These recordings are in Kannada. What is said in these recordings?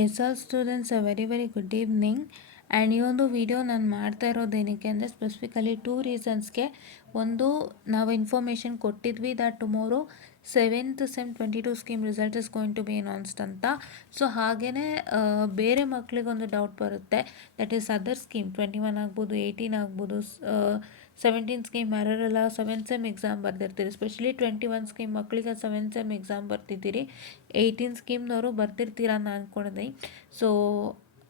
S all students a very good evening. And ಈ ಒಂದು ವಿಡಿಯೋ ನಾನು ಮಾಡ್ತಾ ಇರೋದೇನಕ್ಕೆ ಅಂದರೆ ಸ್ಪೆಸಿಫಿಕಲಿ 2 ರೀಸನ್ಸ್ಗೆ. ಒಂದು, ನಾವು ಇನ್ಫಾರ್ಮೇಷನ್ ಕೊಟ್ಟಿದ್ವಿ that tomorrow 7th Sem 22 scheme result is going to be announced ಅಂತ. ಸೊ ಹಾಗೆಯೇ ಬೇರೆ ಮಕ್ಕಳಿಗೊಂದು ಡೌಟ್ ಬರುತ್ತೆ, ದಟ್ ಈಸ್ ಅದರ್ ಸ್ಕೀಮ್ 21 ಆಗ್ಬೋದು, 18 ಆಗ್ಬೋದು, 17 ಸ್ಕೀಮ್ ಯಾರೆಲ್ಲ 7th Sem ಎಕ್ಸಾಮ್ ಬರ್ದಿರ್ತೀರಿ. ಸ್ಪೆಷಲಿ 21 ಸ್ಕೀಮ್ ಮಕ್ಕಳಿಗೆ 7th Sem ಎಕ್ಸಾಮ್ ಬರ್ತಿದ್ದೀರಿ. 18 ಸ್ಕೀಮ್ನವರು ಬರ್ತಿರ್ತೀರ ಅಂತ ಅಂದ್ಕೊಂಡಿದ್ದೀನಿ. ಸೊ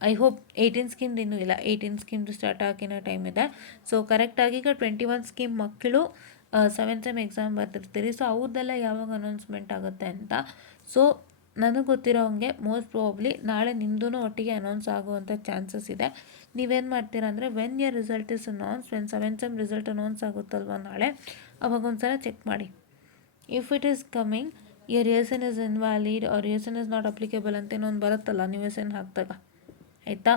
ಐ ಹೋಪ್ 18 ಸ್ಕೀಮ್ದು ಇನ್ನೂ ಇಲ್ಲ, 18 ಸ್ಕೀಮ್ದು ಸ್ಟಾರ್ಟ್ ಆಗಿರೋ ಟೈಮ್ ಇದೆ. ಸೊ ಕರೆಕ್ಟಾಗಿ ಈಗ 21 ಸ್ಕೀಮ್ ಮಕ್ಕಳು 7th Sem ಎಕ್ಸಾಮ್ ಬರ್ತಿರ್ತೀರಿ. ಸೊ ಅವ್ರದ್ದೆಲ್ಲ ಯಾವಾಗ ಅನೌನ್ಸ್ಮೆಂಟ್ ಆಗುತ್ತೆ ಅಂತ. ಸೊ ನನಗೆ ಗೊತ್ತಿರೋ ಹಂಗೆ ಮೋಸ್ಟ್ ಪ್ರಾಬಬ್ಲಿ ನಾಳೆ ನಿಮ್ಮದೂ ಒಟ್ಟಿಗೆ ಅನೌನ್ಸ್ ಆಗುವಂಥ ಚಾನ್ಸಸ್ ಇದೆ. ನೀವೇನು ಮಾಡ್ತೀರಾ ಅಂದರೆ when your result is announce, when 7th Sem result announce ಆಗುತ್ತಲ್ವ ನಾಳೆ, ಅವಾಗ ಒಂದ್ಸಲ ಚೆಕ್ ಮಾಡಿ. If it is coming your N is invalid or N is not applicable ಅಂತ ಏನೋ ಒಂದು ಬರುತ್ತಲ್ಲ ನೀವು ಎನ್ ಹಾಕಿದಾಗ, ಆಯಿತಾ?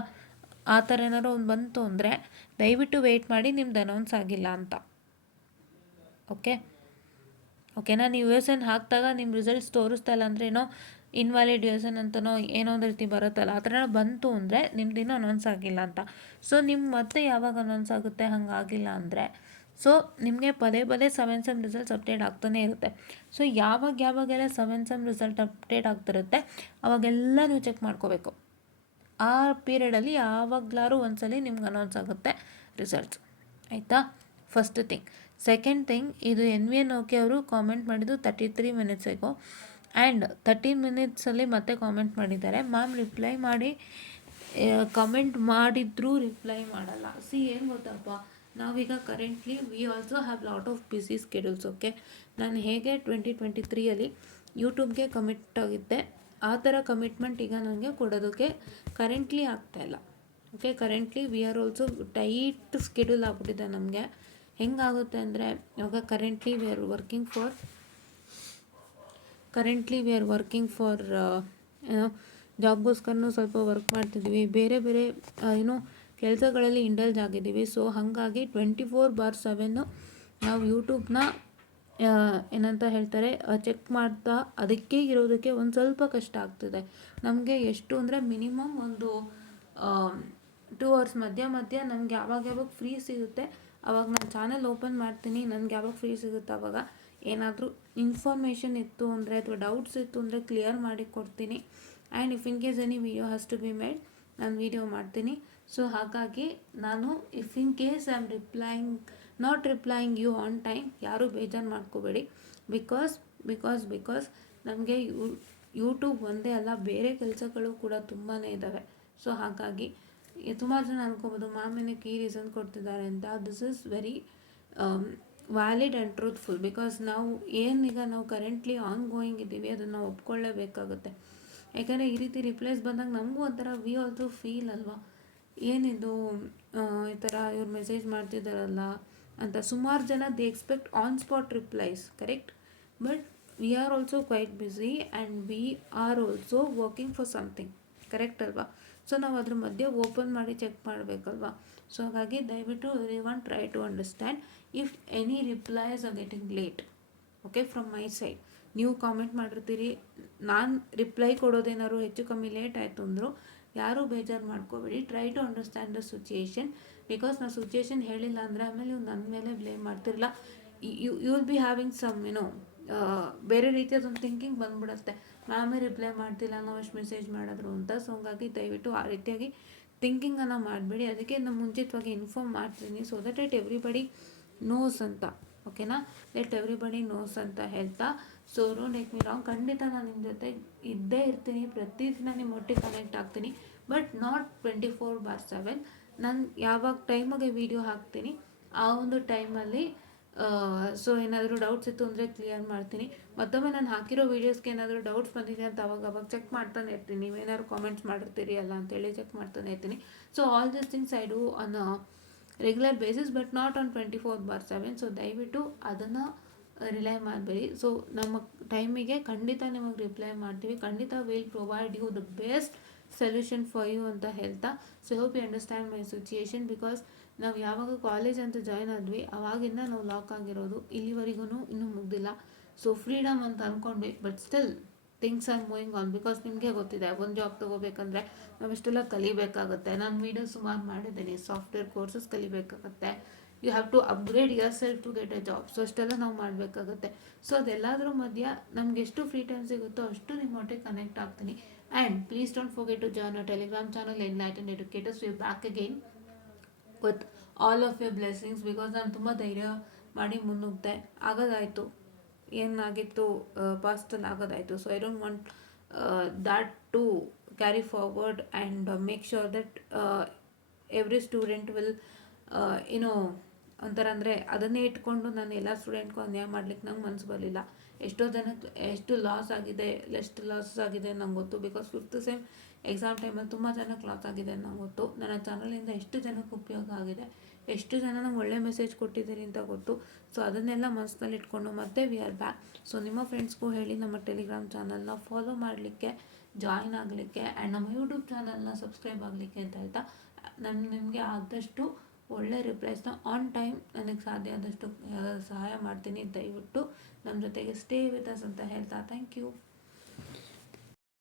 ಆ ಥರ ಏನಾದ್ರು ಒಂದು ಬಂತು ಅಂದರೆ ದಯವಿಟ್ಟು ವೆಯ್ಟ್ ಮಾಡಿ, ನಿಮ್ದು ಅನೌನ್ಸ್ ಆಗಿಲ್ಲ ಅಂತ. ಓಕೆನಾ? ನೀವು ಎನ್ ಹಾಕಿದಾಗ ನಿಮ್ಮ ರಿಸಲ್ಟ್ಸ್ ತೋರಿಸ್ತಾ ಇಲ್ಲ ಅಂದರೆ ಏನೋ ಇನ್ವ್ಯಾಲಿಡ್ ಎನ್ ಅಂತನೋ ಏನೋ ಒಂದು ರೀತಿ ಬರುತ್ತಲ್ಲ, ಆ ಥರ ಬಂತು ಅಂದರೆ ನಿಮ್ದು ಇನ್ನೂ ಅನೌನ್ಸ್ ಆಗಿಲ್ಲ ಅಂತ. ಸೊ ನಿಮ್ಮ ಮತ್ತೆ ಯಾವಾಗ ಅನೌನ್ಸ್ ಆಗುತ್ತೆ ಹಾಗಾಗಿಲ್ಲ ಅಂದರೆ, ಸೊ ನಿಮಗೆ ಪದೇ 7th Sem ರಿಸಲ್ಟ್ಸ್ ಅಪ್ಡೇಟ್ ಆಗ್ತಾನೆ ಇರುತ್ತೆ. ಸೊ ಯಾವಾಗೆಲ್ಲ 7th Sem ರಿಸಲ್ಟ್ ಅಪ್ಡೇಟ್ ಆಗ್ತಿರುತ್ತೆ ಅವಾಗೆಲ್ಲ ನೀವು ಚೆಕ್ ಮಾಡ್ಕೋಬೇಕು. ಆ ಪೀರಿಯಡಲ್ಲಿ ಯಾವಾಗಲಾರು ಒಂದ್ಸಲಿ ನಿಮ್ಗೆ ಅನೌನ್ಸ್ ಆಗುತ್ತೆ ರಿಸಲ್ಟ್ಸ್, ಆಯಿತಾ? First thing. ಸೆಕೆಂಡ್ ಥಿಂಗ್, ಇದು NVN ಓಕೆ ಅವರು ಕಾಮೆಂಟ್ ಮಾಡಿದ್ದು 33 minutes ಆಗೋ, ಆ್ಯಂಡ್ 13 minutesಲ್ಲಿ ಮತ್ತೆ ಕಾಮೆಂಟ್ ಮಾಡಿದ್ದಾರೆ. ಮ್ಯಾಮ್ ರಿಪ್ಲೈ ಮಾಡಿ, ಕಮೆಂಟ್ ಮಾಡಿದ್ರೂ ರಿಪ್ಲೈ ಮಾಡಲ್ಲ. ಏನು ಗೊತ್ತಪ್ಪ, ನಾವೀಗ currently we also have lot of busy schedules. Okay, ನಾನು ಹೇಗೆ 2023 ಯೂಟ್ಯೂಬ್ಗೆ ಕಮಿಟ್ ಆಗಿದ್ದೆ, ಆ ಥರ ಕಮಿಟ್ಮೆಂಟ್ ಈಗ ನನಗೆ ಕೊಡೋದಕ್ಕೆ ಕರೆಂಟ್ಲಿ ಆಗ್ತಾಯಿಲ್ಲ. Okay, currently V are also tight schedule ಆಗ್ಬಿಟ್ಟಿದೆ ನಮಗೆ. ಹೆಂಗಾಗುತ್ತೆ ಅಂದರೆ ಇವಾಗ currently we are working for ಏನೋ ಜಾಬ್ಗೋಸ್ಕರನೂ ಸ್ವಲ್ಪ ವರ್ಕ್ ಮಾಡ್ತಿದ್ದೀವಿ, ಬೇರೆ ಏನೋ ಕೆಲಸಗಳಲ್ಲಿ ಇಂಡಲ್ಜ್ ಆಗಿದ್ದೀವಿ. ಸೊ ಹಾಗಾಗಿ 24/7 ನಾವು ಯೂಟ್ಯೂಬ್ನ ಏನಂತ ಹೇಳ್ತಾರೆ ಚೆಕ್ ಮಾಡ್ತಾ ಅದಕ್ಕೆ ಇರೋದಕ್ಕೆ ಒಂದು ಸ್ವಲ್ಪ ಕಷ್ಟ ಆಗ್ತಿದೆ ನಮಗೆ. ಎಷ್ಟು ಅಂದರೆ ಮಿನಿಮಮ್ ಒಂದು 2 hours ಮಧ್ಯ ನನಗೆ ಯಾವಾಗ ಫ್ರೀ ಸಿಗುತ್ತೆ ಅವಾಗ ನಾನು ಚಾನಲ್ ಓಪನ್ ಮಾಡ್ತೀನಿ. ನನಗೆ ಯಾವಾಗ ಫ್ರೀ ಸಿಗುತ್ತೆ ಅವಾಗ ಏನಾದರೂ ಇನ್ಫಾರ್ಮೇಷನ್ ಇತ್ತು ಅಂದರೆ ಅಥವಾ ಡೌಟ್ಸ್ ಇತ್ತು ಅಂದರೆ ಕ್ಲಿಯರ್ ಮಾಡಿ ಕೊಡ್ತೀನಿ. And if in case any video has to be made, ನಾನು ವಿಡಿಯೋ ಮಾಡ್ತೀನಿ. ಸೊ ಹಾಗಾಗಿ ನಾನು if in case I am not replying you on time, ಯಾರೂ ಬೇಜಾರು ಮಾಡ್ಕೋಬೇಡಿ. ಬಿಕಾಸ್ ನಮಗೆ ಯೂಟ್ಯೂಬ್ ಒಂದೇ ಅಲ್ಲ, ಬೇರೆ ಕೆಲಸಗಳು ಕೂಡ ತುಂಬಾ ಇದ್ದಾವೆ. ಸೊ ಹಾಗಾಗಿ ಸುಮಾರು ಜನ ಅನ್ಕೋಬೋದು ಮ್ಯಾಮ್ ಏನಕ್ಕೆ ಈ ರೀಸನ್ ಕೊಡ್ತಿದ್ದಾರೆ ಅಂತ. This is very valid and truthful. Because ನಾವು ಏನೀಗ ನಾವು ಕರೆಂಟ್ಲಿ ಆನ್ ಗೋಯಿಂಗ್ ಇದ್ದೀವಿ ಅದನ್ನು ಒಪ್ಕೊಳ್ಳೇಬೇಕಾಗುತ್ತೆ. ಯಾಕಂದರೆ ಈ ರೀತಿ ರಿಪ್ಲೈಸ್ ಬಂದಾಗ ನಮಗೂ ಒಂಥರ ವಿ ಆಲ್ಸೋ ಫೀಲ್ ಅಲ್ವಾ, ಏನಿದು ಈ ಥರ ಇವ್ರು ಮೆಸೇಜ್ ಮಾಡ್ತಿದ್ದಾರಲ್ಲ ಅಂತ. ಸುಮಾರು ಜನ they expect on spot replies, correct? But we are also quite busy and we are also working for something, correct ಅಲ್ವಾ? ಸೊ ನಾವು ಅದ್ರ ಮಧ್ಯೆ ಓಪನ್ ಮಾಡಿ ಚೆಕ್ ಮಾಡಬೇಕಲ್ವಾ? ಸೊ ಹಾಗಾಗಿ ದಯವಿಟ್ಟು everyone try to understand if any replies are getting late, okay, from my side. ನೀವು ಕಾಮೆಂಟ್ ಮಾಡಿರ್ತೀರಿ, ನಾನು ರಿಪ್ಲೈ ಕೊಡೋದೇನಾದ್ರು ಹೆಚ್ಚು ಕಮ್ಮಿ ಲೇಟ್ ಆಯಿತು ಅಂದರು ಯಾರೂ ಬೇಜಾರು ಮಾಡ್ಕೋಬೇಡಿ. Try to understand the situation. Because ನಾವು ಸಿಚುಯೇಷನ್ ಹೇಳಿಲ್ಲ ಅಂದರೆ ಆಮೇಲೆ ನೀವು ನನ್ನ ಮೇಲೆ ಬ್ಲೇಮ್ ಮಾಡ್ತಿರಲ್ಲ. You will be having some ಬೇರೆ ರೀತಿಯಾದೊಂದು ಥಿಂಕಿಂಗ್ ಬಂದ್ಬಿಡುತ್ತೆ, ಮ್ಯಾಮೇ ರಿಪ್ಲೈ ಮಾಡ್ತಿಲ್ಲ ನಾವು ಎಷ್ಟು ಮೆಸೇಜ್ ಮಾಡಿದ್ರು ಅಂತ. ಸೊ ಹಾಗಾಗಿ ದಯವಿಟ್ಟು ಆ ರೀತಿಯಾಗಿ ಥಿಂಕಿಂಗನ್ನು ಮಾಡಬೇಡಿ. ಅದಕ್ಕೆ ನಾನು ಮುಂಚಿತವಾಗಿ ಇನ್ಫಾರ್ಮ್ ಮಾಡ್ತೀನಿ, ಸೊ ದಟ್ ಎವ್ರಿಬಡಿ ನೋಸ್ ಅಂತ. ಓಕೆನಾ? ಲೆಟ್ ಎವ್ರಿಬಡಿ ನೋಸ್ ಅಂತ ಹೇಳ್ತಾ, so don't take me wrong, ಖಂಡಿತ ನಾನು ನಿಮ್ಮ ಜೊತೆ ಇದ್ದೇ ಇರ್ತೀನಿ, ಪ್ರತಿದಿನ ನಿಮ್ಮ ಒಟ್ಟಿಗೆ ಕನೆಕ್ಟ್ ಆಗ್ತೀನಿ. But not 24/7. ನಾನು ಯಾವಾಗ ಟೈಮಿಗೆ ವೀಡಿಯೋ ಹಾಕ್ತೀನಿ ಆ ಒಂದು ಟೈಮಲ್ಲಿ ಸೊ ಏನಾದರೂ ಡೌಟ್ಸ್ ಇತ್ತು ಅಂದರೆ ಕ್ಲಿಯರ್ ಮಾಡ್ತೀನಿ. ಮತ್ತೊಮ್ಮೆ ನಾನು ಹಾಕಿರೋ ವೀಡಿಯೋಸ್ಗೆ ಏನಾದರೂ ಡೌಟ್ಸ್ ಬಂದಿದೆ ಅಂತ ಅವಾಗ ಚೆಕ್ ಮಾಡ್ತಾನೆ ಇರ್ತೀನಿ. ನೀವೇನಾದ್ರು ಕಾಮೆಂಟ್ಸ್ ಮಾಡಿರ್ತೀರಿ ಅಲ್ಲ ಅಂತೇಳಿ ಚೆಕ್ ಮಾಡ್ತಾನೆ ಇರ್ತೀನಿ. So all this things I do on regular basis, but not on 24/7. So ದಯವಿಟ್ಟು ಅದನ್ನು ರಿಲೈ ಮಾಡಬೇಡಿ. ಸೊ ನಮ್ಮ ಟೈಮಿಗೆ ಖಂಡಿತ ನಿಮಗೆ ರಿಪ್ಲೈ ಮಾಡ್ತೀವಿ, ಖಂಡಿತ will provide you the best solution for you ಅಂತ ಹೇಳ್ತಾ, so hope you understand my situation. Because ನಾವು ಯಾವಾಗ ಕಾಲೇಜ್ ಅಂತ ಜಾಯ್ನ್ ಆದ್ವಿ ಅವಾಗಿಂದ ನಾವು ಲಾಕ್ ಆಗಿರೋದು, ಇಲ್ಲಿವರೆಗೂ ಇನ್ನೂ ಮುಗ್ದಿಲ್ಲ. ಸೊ ಫ್ರೀಡಮ್ ಅಂತ ಅಂದ್ಕೊಂಡ್ವಿ, but still things are moving on. Because ನಿಮಗೆ ಗೊತ್ತಿದೆ, ಒಂದು ಜಾಬ್ ತೊಗೋಬೇಕಂದ್ರೆ ನಾವು ಇಷ್ಟೆಲ್ಲ ಕಲಿಬೇಕಾಗುತ್ತೆ. ನಾನು ವೀಡಿಯೋ ಸುಮಾರು ಮಾಡಿದ್ದೀನಿ, ಸಾಫ್ಟ್ವೇರ್ ಕೋರ್ಸಸ್ ಕಲಿಬೇಕಾಗುತ್ತೆ. You have to upgrade your self to get a job. So ಅಷ್ಟೆಲ್ಲ ನಾವು ಮಾಡಬೇಕಾಗುತ್ತೆ. ಸೊ ಅದೆಲ್ಲದ್ರ ಮಧ್ಯ ನಮ್ಗೆ ಎಷ್ಟು ಫ್ರೀ ಟೈಮ್ ಸಿಗುತ್ತೋ ಅಷ್ಟು ನಿಮ್ಮೊಟ್ಟಿಗೆ ಕನೆಕ್ಟ್ ಆಗ್ತೀನಿ. And please don't forget to join our Telegram channel enlighten educators. We back again with all of your blessings. Because ನಾನು ತುಂಬ ಧೈರ್ಯ ಮಾಡಿ ಮುನ್ನುಗ್ದೆ, ಆಗೋದಾಯಿತು, ಏನಾಗಿತ್ತು ಪಾಸ್ಟಲ್ಲಿ ಆಗೋದಾಯಿತು. So I don't want that to carry forward and make sure that every student will ಏನೋ ಒಂಥರ ಅಂದರೆ ಅದನ್ನೇ ಇಟ್ಕೊಂಡು ನಾನು ಎಲ್ಲ ಸ್ಟೂಡೆಂಟ್ಗೂ ಅನ್ಯಾಯ ಮಾಡ್ಲಿಕ್ಕೆ ನಂಗೆ ಮನಸ್ಸು ಬರಲಿಲ್ಲ. ಎಷ್ಟೋ ಜನಕ್ಕೆ ಎಷ್ಟು ಲಾಸ್ ಆಗಿದೆ, ನಂಗೆ ಗೊತ್ತು. ಬಿಕಾಸ್ 5th ಸೆಮ್ ಎಕ್ಸಾಮ್ ಟೈಮಲ್ಲಿ ತುಂಬ ಜನಕ್ಕೆ ಲಾಸ್ ಆಗಿದೆ ನಂಗೆ ಗೊತ್ತು. ನನ್ನ ಚಾನಲಿಂದ ಎಷ್ಟು ಜನಕ್ಕೆ ಉಪಯೋಗ ಆಗಿದೆ, ಎಷ್ಟು ಜನ ನಂಗೆ ಒಳ್ಳೆ ಮೆಸೇಜ್ ಕೊಟ್ಟಿದ್ದೀರಿ ಅಂತ ಗೊತ್ತು. ಸೊ ಅದನ್ನೆಲ್ಲ ಮನಸ್ಸಿನಲ್ಲಿ ಇಟ್ಕೊಂಡು ಮತ್ತೆ ವಿ ಆರ್ ಬ್ಯಾಕ್. ಸೊ ನಿಮ್ಮ ಫ್ರೆಂಡ್ಸ್ಗೂ ಹೇಳಿ ನಮ್ಮ ಟೆಲಿಗ್ರಾಮ್ ಚಾನಲ್ನ ಫಾಲೋ ಮಾಡಲಿಕ್ಕೆ, ಜಾಯಿನ್ ಆಗಲಿಕ್ಕೆ ಆ್ಯಂಡ್ ನಮ್ಮ ಯೂಟ್ಯೂಬ್ ಚಾನಲ್ನ ಸಬ್ಸ್ಕ್ರೈಬ್ ಆಗಲಿಕ್ಕೆ ಅಂತ ಹೇಳ್ತಾ, ನಾನು ನಿಮಗೆ ಆದಷ್ಟು ಒಳ್ಳೆ ರಿಪ್ಲೈಸ್ನ ಆನ್ ಟೈಮ್ ನನಗೆ ಸಾಧ್ಯ ಆದಷ್ಟು ಸಹಾಯ ಮಾಡ್ತೀನಿ. ದಯವಿಟ್ಟು ನಮ್ಮ ಜೊತೆಗೆ ಸ್ಟೇ ವಿತ್ ಅಸ್ ಅಂತ ಹೇಳ್ತಾ ಥ್ಯಾಂಕ್ ಯು.